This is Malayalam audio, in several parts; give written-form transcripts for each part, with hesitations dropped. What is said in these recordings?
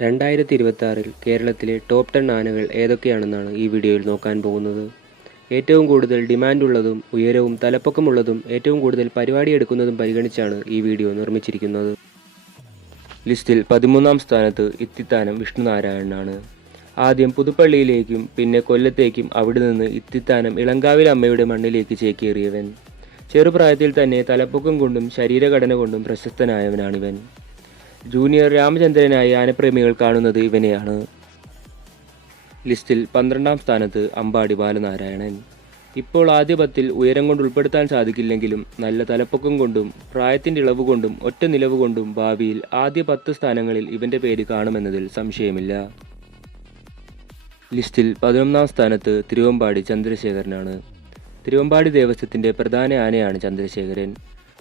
2026 കേരളത്തിലെ ടോപ്പ് 10 ആനകൾ ഏതൊക്കെയാണെന്നാണ് ഈ വീഡിയോയിൽ നോക്കാൻ പോകുന്നത്. ഏറ്റവും കൂടുതൽ ഡിമാൻഡുള്ളതും ഉയരവും തലപ്പൊക്കമുള്ളതും ഏറ്റവും കൂടുതൽ പരിപാടിയെടുക്കുന്നതും പരിഗണിച്ചാണ് ഈ വീഡിയോ നിർമ്മിച്ചിരിക്കുന്നത്. ലിസ്റ്റിൽ 13ാം സ്ഥാനത്ത് ഇത്തിത്താനം വിഷ്ണുനാരായണനാണ്. ആദ്യം പുതുപ്പള്ളിയിലേക്കും പിന്നെ കൊല്ലത്തേക്കും അവിടെ നിന്ന് ഇത്തിത്താനം ഇളങ്കാവിൽ അമ്മയുടെ മണ്ണിലേക്ക് ചേക്കേറിയവൻ. ചെറുപ്രായത്തിൽ തന്നെ തലപ്പൊക്കം കൊണ്ടും ശരീരഘടന കൊണ്ടും പ്രശസ്തനായവനാണിവൻ. ജൂനിയർ രാമചന്ദ്രനായി ആനപ്രേമികൾ കാണുന്നത് ഇവനെയാണ്. ലിസ്റ്റിൽ 12ാം സ്ഥാനത്ത് അമ്പാടി ബാലനാരായണൻ. ഇപ്പോൾ ആദ്യ 10-ൽ ഉയരം കൊണ്ട് ഉൾപ്പെടുത്താൻ സാധിക്കില്ലെങ്കിലും നല്ല തലപ്പൊക്കം കൊണ്ടും പ്രായത്തിൻ്റെ ഇളവ് കൊണ്ടും ഒറ്റ നിലവ് കൊണ്ടും ഭാവിയിൽ ആദ്യ 10 സ്ഥാനങ്ങളിൽ ഇവൻ്റെ പേര് കാണുമെന്നതിൽ സംശയമില്ല. ലിസ്റ്റിൽ 11ാം സ്ഥാനത്ത് തിരുവമ്പാടി ചന്ദ്രശേഖരനാണ്. തിരുവമ്പാടി ദേവസ്വത്തിൻ്റെ പ്രധാന ആനയാണ് ചന്ദ്രശേഖരൻ.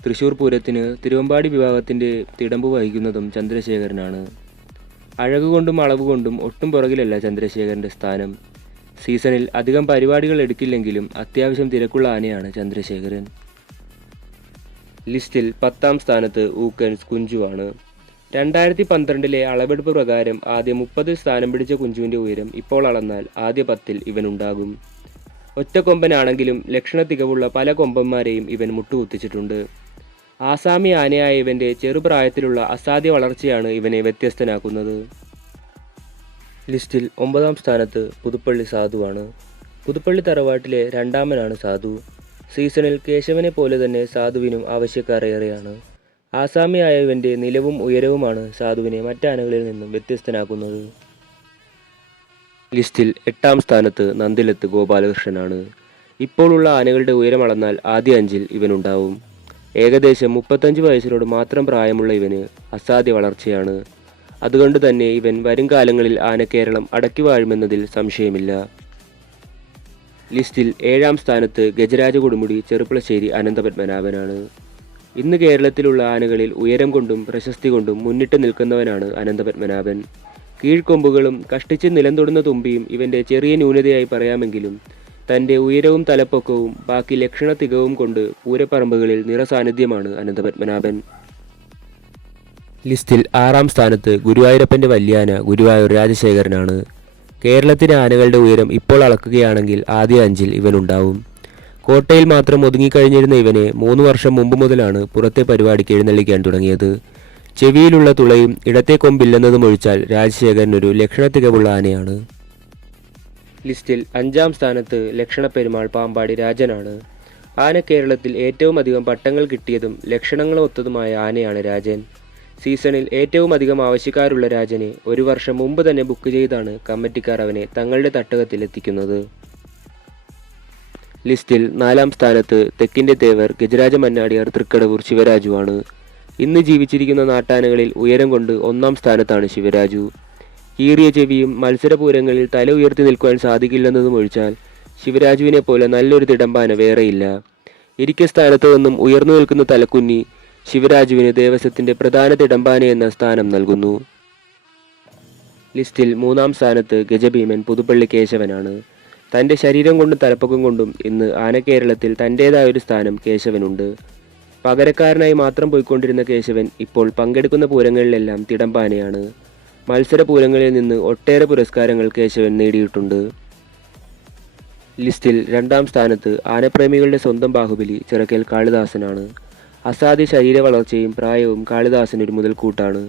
തൃശൂർ പൂരത്തിന് തിരുവമ്പാടി വിഭാഗത്തിൻ്റെ തിടമ്പ് വഹിക്കുന്നതും ചന്ദ്രശേഖരനാണ്. അഴകുകൊണ്ടും അളവുകൊണ്ടും ഒട്ടും പുറകിലല്ല ചന്ദ്രശേഖരൻ്റെ സ്ഥാനം. സീസണിൽ അധികം പരിപാടികൾ എടുക്കില്ലെങ്കിലും അത്യാവശ്യം തിരക്കുള്ള ആനയാണ് ചന്ദ്രശേഖരൻ. ലിസ്റ്റിൽ 10ാം സ്ഥാനത്ത് ഊക്കൻസ് കുഞ്ചുവാണ്. 2012-ലെ അളവെടുപ്പ് പ്രകാരം ആദ്യ 30-ൽ സ്ഥാനം പിടിച്ച കുഞ്ചുവിൻ്റെ ഉയരം ഇപ്പോൾ അളന്നാൽ ആദ്യ 10-ൽ ഇവനുണ്ടാകും. ഒറ്റക്കൊമ്പനാണെങ്കിലും ലക്ഷണ തികവുള്ള പല കൊമ്പന്മാരെയും ഇവൻ മുട്ടുകുത്തിച്ചിട്ടുണ്ട്. ആസാമി ആനയായ ഇവൻ്റെ ചെറുപ്രായത്തിലുള്ള അസാധ്യ വളർച്ചയാണ് ഇവനെ വ്യത്യസ്തനാക്കുന്നത്. ലിസ്റ്റിൽ 9ാം സ്ഥാനത്ത് പുതുപ്പള്ളി സാധുവാണ്. പുതുപ്പള്ളി തറവാട്ടിലെ രണ്ടാമനാണ് സാധു. സീസണിൽ കേശവനെ പോലെ തന്നെ സാധുവിനും ആവശ്യക്കാർ ഏറെയാണ്. ആസാമിയായ ഇവൻ്റെ നിലവും ഉയരവുമാണ് സാധുവിനെ മറ്റാനകളിൽ നിന്നും വ്യത്യസ്തനാക്കുന്നത്. ലിസ്റ്റിൽ 8ാം സ്ഥാനത്ത് നന്ദിലത്ത് ഗോപാലകൃഷ്ണനാണ്. ഇപ്പോഴുള്ള ആനകളുടെ ഉയരം അളന്നാൽ ആദ്യ 5-ൽ ഇവനുണ്ടാവും. ഏകദേശം 35 വയസ്സിനോട് മാത്രം പ്രായമുള്ള ഇവന് അസാധ്യ വളർച്ചയാണ്. അതുകൊണ്ട് തന്നെ ഇവൻ വരും കാലങ്ങളിൽ ആനക്കേരളം അടക്കി വാഴുമെന്നതിൽ സംശയമില്ല. ലിസ്റ്റിൽ 7ാം സ്ഥാനത്ത് ഗജരാജ കൊടുമുടി ചെറുപ്പളശ്ശേരി അനന്തപത്മനാഭനാണ്. ഇന്ന് കേരളത്തിലുള്ള ആനകളിൽ ഉയരം കൊണ്ടും പ്രശസ്തി കൊണ്ടും മുന്നിട്ട് നിൽക്കുന്നവനാണ് അനന്തപത്മനാഭൻ. കീഴ്ക്കൊമ്പുകളും കഷ്ടിച്ച് നിലം തൊടുന്ന തുമ്പിയും ഇവൻ്റെ ചെറിയ ന്യൂനതയായി പറയാമെങ്കിലും തൻ്റെ ഉയരവും തലപ്പൊക്കവും ബാക്കി ലക്ഷണ തികവും കൊണ്ട് പൂരപ്പറമ്പുകളിൽ നിറസാന്നിധ്യമാണ് അനന്തപത്മനാഭൻ. ലിസ്റ്റിൽ 6ാം സ്ഥാനത്ത് ഗുരുവായൂരപ്പൻ്റെ വല്യാന ഗുരുവായൂർ രാജശേഖരനാണ്. കേരളത്തിലെ ആനകളുടെ ഉയരം ഇപ്പോൾ അളക്കുകയാണെങ്കിൽ ആദ്യ 5-ൽ ഇവനുണ്ടാവും. കോട്ടയിൽ മാത്രം ഒതുങ്ങിക്കഴിഞ്ഞിരുന്ന ഇവനെ 3 വർഷം മുമ്പ് മുതലാണ് പുറത്തെ പരിപാടിക്ക് എഴുന്നള്ളിക്കാൻ തുടങ്ങിയത്. ചെവിയിലുള്ള തുളയും ഇടത്തെ കൊമ്പില്ലെന്നതും ഒഴിച്ചാൽ രാജശേഖരൻ ഒരു ലക്ഷണ തികവുള്ള ആനയാണ്. ലിസ്റ്റിൽ 5ാം സ്ഥാനത്ത് ലക്ഷണപ്പെരുമാൾ പാമ്പാടി രാജനാണ്. ആന കേരളത്തിൽ ഏറ്റവും അധികം പട്ടങ്ങൾ കിട്ടിയതും ലക്ഷണങ്ങൾ ഒത്തതുമായ ആനയാണ് രാജൻ. സീസണിൽ ഏറ്റവും അധികം ആവശ്യക്കാരുള്ള രാജനെ 1 വർഷം മുമ്പ് തന്നെ ബുക്ക് ചെയ്താണ് കമ്മിറ്റിക്കാർ അവനെ തങ്ങളുടെ തട്ടകത്തിൽ എത്തിക്കുന്നത്. ലിസ്റ്റിൽ 4ാം സ്ഥാനത്ത് തെക്കിൻ്റെ തേവർ ഗജരാജ മന്നാടിയാർ തൃക്കടവൂർ ശിവരാജുവാണ്. ഇന്ന് ജീവിച്ചിരിക്കുന്ന നാട്ടാനകളിൽ ഉയരം കൊണ്ട് 1ാം സ്ഥാനത്താണ് ശിവരാജു. കീറിയ ചെവിയും മത്സരപൂരങ്ങളിൽ തല ഉയർത്തി നിൽക്കുവാൻ സാധിക്കില്ലെന്നതും ഒഴിച്ചാൽ ശിവരാജുവിനെ പോലെ നല്ലൊരു തിടമ്പാന വേറെയില്ല. ഇരിക്ക സ്ഥാനത്ത് നിന്നും ഉയർന്നു നിൽക്കുന്ന തലക്കുഞ്ഞി ശിവരാജുവിന് ദേവസ്വത്തിൻ്റെ പ്രധാന തിടമ്പാന എന്ന സ്ഥാനം നൽകുന്നു. ലിസ്റ്റിൽ 3ാം സ്ഥാനത്ത് ഗജഭീമൻ പുതുപ്പള്ളി കേശവനാണ്. തൻ്റെ ശരീരം കൊണ്ടും തലപ്പൊക്കം കൊണ്ടും ഇന്ന് ആനക്കേരളത്തിൽ തൻ്റേതായ ഒരു സ്ഥാനം കേശവനുണ്ട്. പകരക്കാരനായി മാത്രം പോയിക്കൊണ്ടിരുന്ന കേശവൻ ഇപ്പോൾ പങ്കെടുക്കുന്ന പൂരങ്ങളിലെല്ലാം തിടമ്പാനയാണ്. മത്സരപൂരങ്ങളിൽ നിന്ന് ഒട്ടേറെ പുരസ്കാരങ്ങൾ കേശവൻ നേടിയിട്ടുണ്ട്. ലിസ്റ്റിൽ 2ാം സ്ഥാനത്ത് ആനപ്രേമികളുടെ സ്വന്തം ബാഹുബലി ചിറക്കൽ കാളിദാസനാണ്. അസാധ്യ ശരീര വളർച്ചയും പ്രായവും കാളിദാസനൊരു മുതൽക്കൂട്ടാണ്.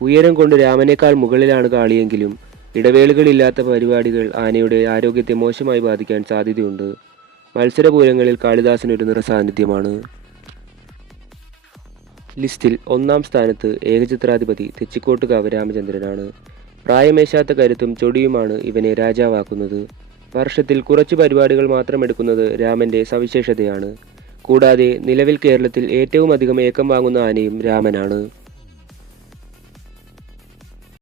ഉയരം കൊണ്ട് രാമനേക്കാൾ മുകളിലാണ് കാളിയെങ്കിലും ഇടവേളകളില്ലാത്ത പരിപാടികൾ ആനയുടെ ആരോഗ്യത്തെ മോശമായി ബാധിക്കാൻ സാധ്യതയുണ്ട്. മത്സരപൂരങ്ങളിൽ കാളിദാസനൊരു നിറസാന്നിധ്യമാണ്. ലിസ്റ്റിൽ 1ാം സ്ഥാനത്ത് ഏകചിത്രാധിപതി തെച്ചിക്കോട്ടുകാവ് രാമചന്ദ്രനാണ്. പ്രായമേശാത്ത കരുത്തും ചൊടിയുമാണ് ഇവനെ രാജാവാക്കുന്നത്. വർഷത്തിൽ കുറച്ച് പരിപാടികൾ മാത്രം എടുക്കുന്നത് രാമൻ്റെ സവിശേഷതയാണ്. കൂടാതെ നിലവിൽ കേരളത്തിൽ ഏറ്റവും അധികം ഏക്കം വാങ്ങുന്ന ആനയും രാമനാണ്.